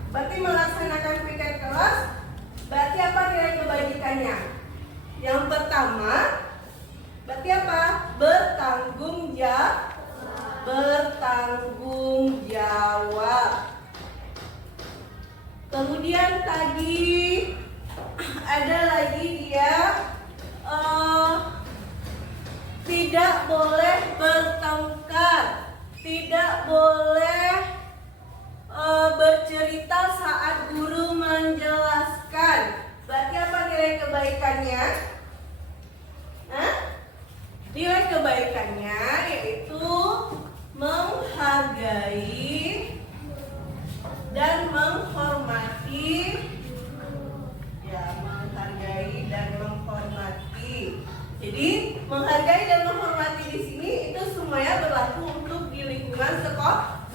Berarti melaksanakan piket kelas berarti apa nilai kebajikannya? Yang pertama berarti apa? Bertanggung jawab. Kemudian tadi ada lagi dia tidak boleh bertengkar, tidak boleh bercerita saat guru menjelaskan. Berarti apa nilai kebaikannya? Nilai kebaikannya yaitu menghargai dan menghormati. Ya, menghargai dan menghormati. Jadi menghargai dan menghormati di sini itu semuanya berlaku untuk di lingkungan sekolah.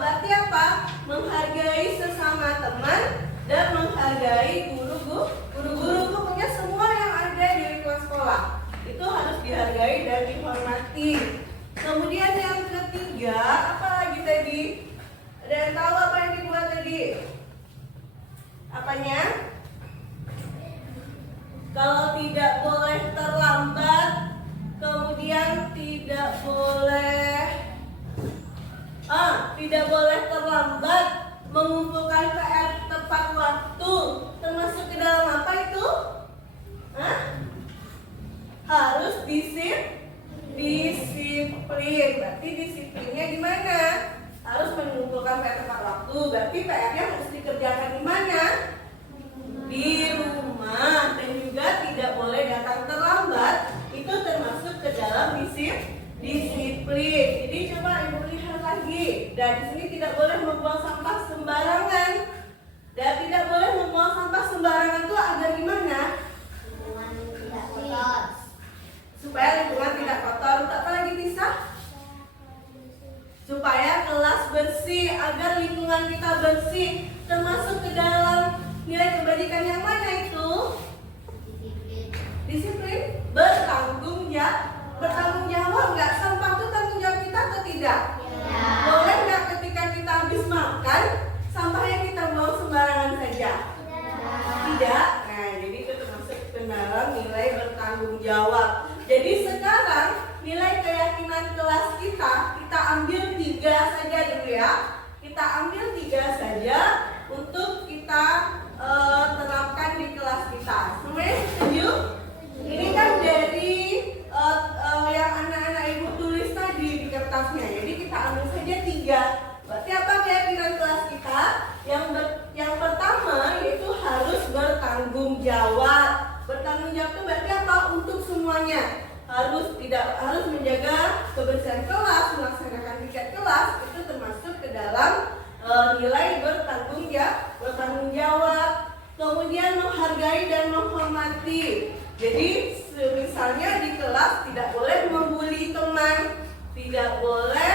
Berarti apa? Menghargai sesama teman dan menghargai guru-guru. Pokoknya semua yang ada di lingkungan sekolah itu harus dihargai dan dihormati. Kemudian yang ketiga, apa lagi tadi? Ada yang tahu apa yang dibuat tadi? Apanya? Kalau tidak boleh terlambat, kemudian tidak boleh terlambat, mengumpulkan PR tepat waktu, termasuk ke dalam apa itu? Harus disiplin. Berarti disiplinnya gimana? Harus mengumpulkan PR tepat waktu. Berarti PR-nya harus dikerjakan di mana? Di rumah. Dan juga tidak boleh datang terlambat. Itu termasuk ke dalam disiplin. Jadi coba ibu lihat lagi. Dan di sini tidak boleh membuang sampah sembarangan. Dan tidak boleh membuang sampah sembarangan itu agar gimana? Tidak kotor. Supaya lingkungan tidak kotor. Untuk apa lagi bisa? Supaya kelas bersih, agar lingkungan kita bersih. Termasuk ke dalam nilai kebajikan yang mana itu? Disiplin. Bertanggung jawab nggak? Sampah itu tanggung jawab kita atau tidak? Boleh nggak ketika kita habis makan sampahnya kita buang sembarangan saja? Tidak. Nah, jadi itu termasuk ke dalam nilai bertanggung jawab. Jadi sekarang nilai keyakinan kelas kita ambil 3 saja dulu ya. Kita ambil 3 saja untuk kita terapkan di kelas kita. Semuanya setuju? Ini kan dari yang anak-anak ibu tulis tadi di kertasnya. Jadi kita ambil saja 3. Berarti apa keyakinan kelas kita? Yang pertama yaitu harus bertanggung jawab. Bertanggung jawab itu berarti apa? Untuk semuanya. Harus menjaga kebersihan kelas, melaksanakan piket kelas, itu termasuk ke dalam nilai bertanggung jawab. Kemudian menghargai dan menghormati. Jadi misalnya di kelas tidak boleh membuli teman, tidak boleh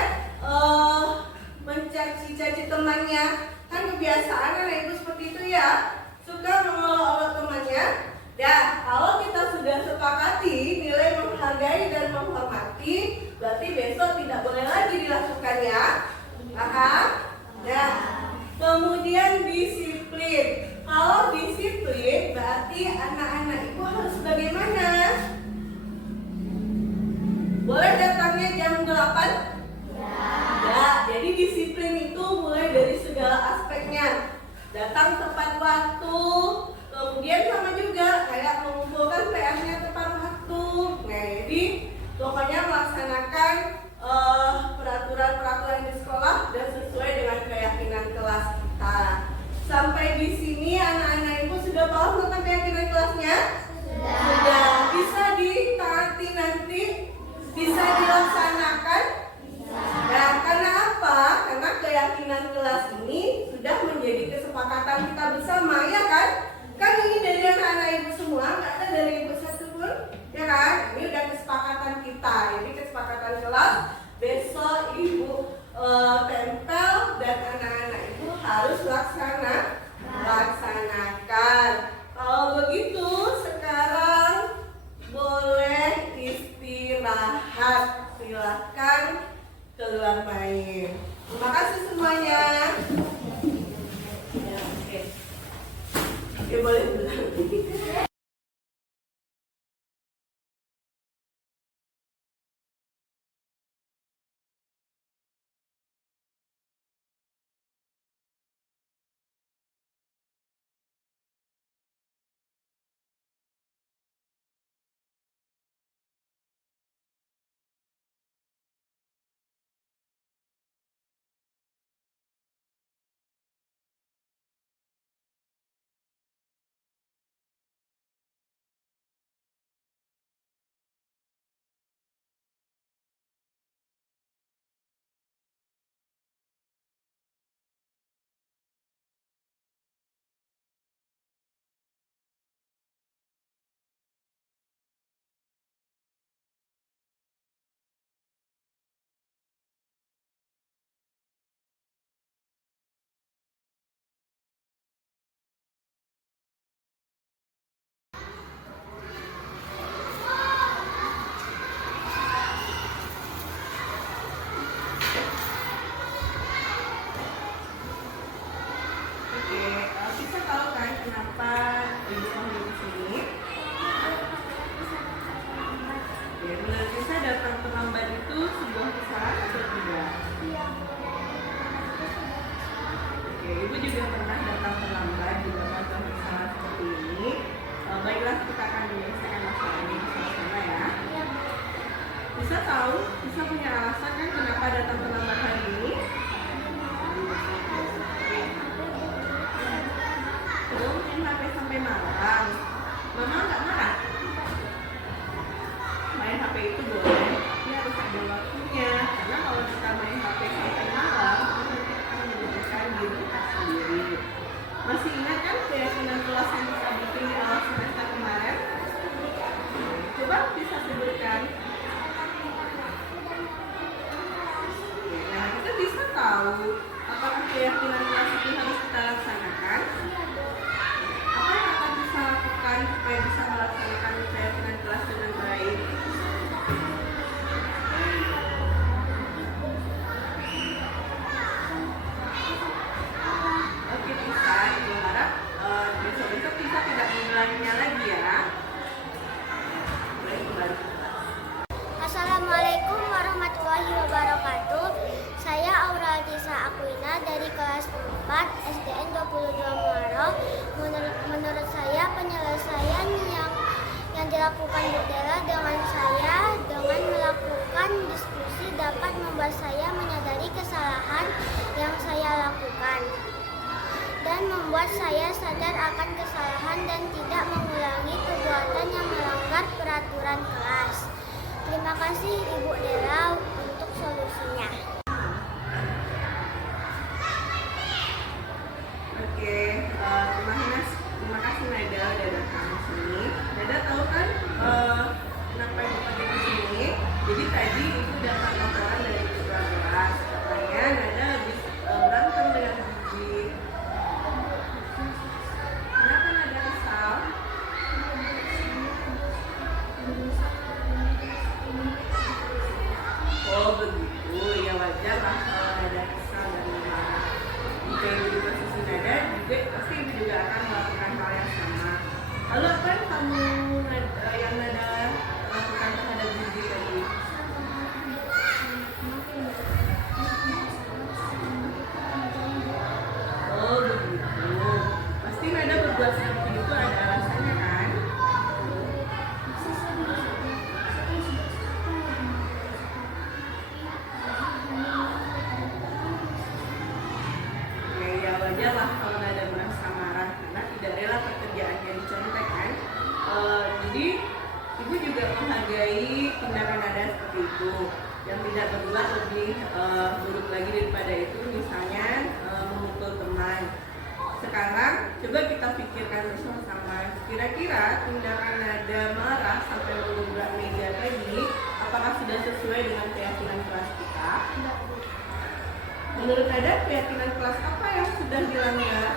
mencaci-caci temannya. Kan kebiasaan anak ibu seperti itu ya, suka mengolok-olok temannya. Ya, kalau kita sudah sepakati nilai menghargai dan menghormati, berarti besok tidak boleh lagi dilakukan ya. Paham? Ya. Kemudian disiplin. Kalau disiplin berarti anak-anak ibu harus bagaimana? Boleh datangnya jam 8? Ya, jadi disiplin itu mulai dari segala aspeknya. Datang tepat waktu, kemudian sama juga kayak mengumpulkan PR-nya tepat waktu. Nah, jadi pokoknya melaksanakan peraturan-peraturan di sekolah dan sesuai dengan keyakinan kelas kita. Sampai di sini anak-anak ibu sudah paham tentang keyakinan kelasnya? Sudah. Bisa ditaati nanti? Bisa dilaksanakan? Nah, karena apa? Karena keyakinan kelas ini sudah menjadi kesepakatan kita bersama, ya kan? Kan ini dari anak-anak ibu semua, nggak ada dari ibu satu pun, ya kan? Ini udah kesepakatan kita. Jadi kesepakatan kelas besok ibu tempel dan anak-anak ibu harus laksanakan. Kalau begitu sekarang boleh istirahat. Silahkan keluar main. Terima kasih semuanya. Ya, oke. Ya, boleh pulang. Bisa tahu, bisa punya alasan kan kenapa datang terlambat hari ini? Belum main HP sampai malam. Mama nggak marah? Main HP itu boleh, tapi harus ada waktunya. Karena kalau kita main HP sampai malam, itu akan menyebabkan diri kita sendiri. Masih ingat kan keyakinan kelas yang kita bikin di awal semester kemarin? Coba bisa sebutkan. Nah, kita bisa tahu apakah keyakinan kelas itu harus kita laksanakan. Apa yang akan bisa lakukan supaya bisa melaksanakan keyakinan kelas dengan baik? Oke, bisa. Ibu harap besok-besok kita tidak mengulanginya lagi ya. Boleh kembali ke kelas. Assalamualaikum warahmatullahi wabarakatuh. Saya Aura Tisa Aquina dari kelas 4 SDN 22 Muaro. Menurut saya penyelesaian yang dilakukan Bu Della dengan melakukan diskusi dapat membuat saya menyadari kesalahan yang saya lakukan dan membuat saya sadar akan kesalahan dan tidak mengulangi perbuatan yang melanggar peraturan kelas. Terima kasih Ibu Della untuk solusinya. Oke, terima kasih Nada udah datang ke sini. Nada tahu kan kenapa ibu pergi ke sini? Jadi tadi ibu dapat laporan dari ketua kelas. Katanya Nada habis berantem dengan Bibi. Kenapa Nada risau? Oh begitu, ya wajar lah kalau Nada risau dan marah. Jika ibu di posisi Nada, juga pasti ibu juga akan melakukan hal yang sama. Lalu apa yang yang Nada lakukan terhadap Bibi tadi? Oh begitu, pasti Nada berbuat seperti itu ada alasannya kan? Ya wajar lah kalau Nada merasa marah karena tidak rela pekerjaannya dicontek kan. Jadi ibu juga menghargai tindakan Nada seperti itu. Yang tidak berbuat lebih buruk lagi daripada itu, misalnya memukul teman. Sekarang coba kita pikirkan bersama-sama. Kira-kira tindakan Nada marah sampai menabrak meja tadi, apakah sudah sesuai dengan keyakinan kelas kita? Menurut Nada, keyakinan kelas apa yang sudah dilanggar?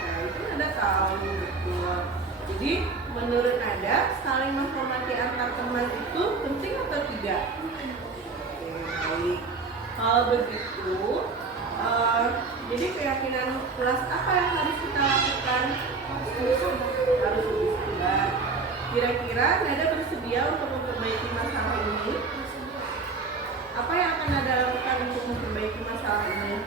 Nah, itu Nada tahu betul. Jadi, menurut Nada, saling menghormati antar teman itu penting atau tidak? Oke, baik. Kalau begitu, jadi keyakinan kelas apa yang harus kita lakukan? Harus lebih sabar. Kira-kira Nada bersedia untuk memperbaiki masalah ini? Apa yang akan Nada lakukan untuk memperbaiki masalah ini?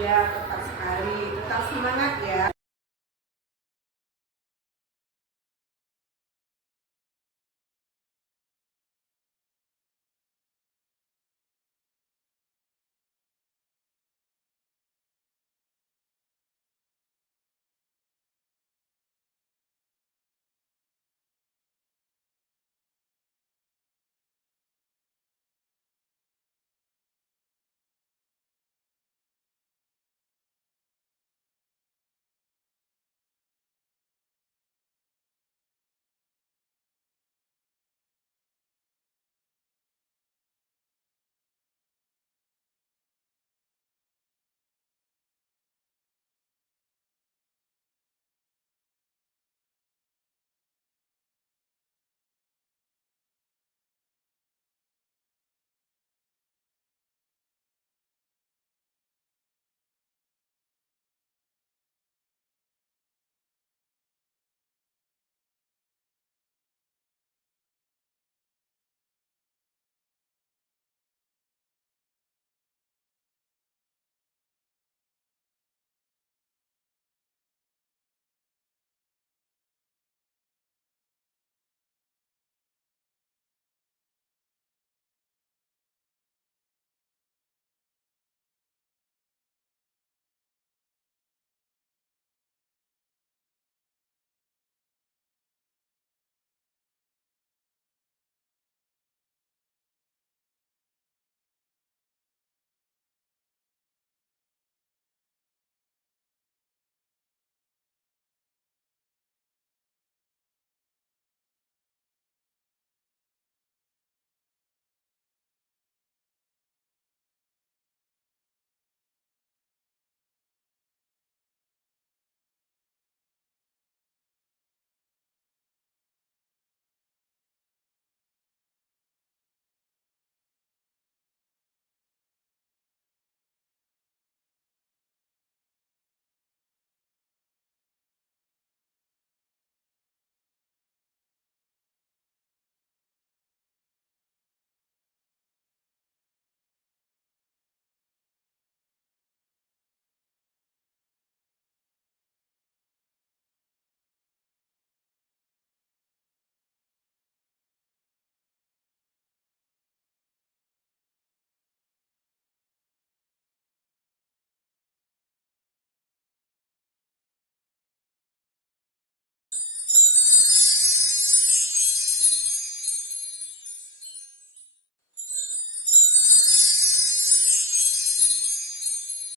Ya, tepat sekali. Tetap semangat ya.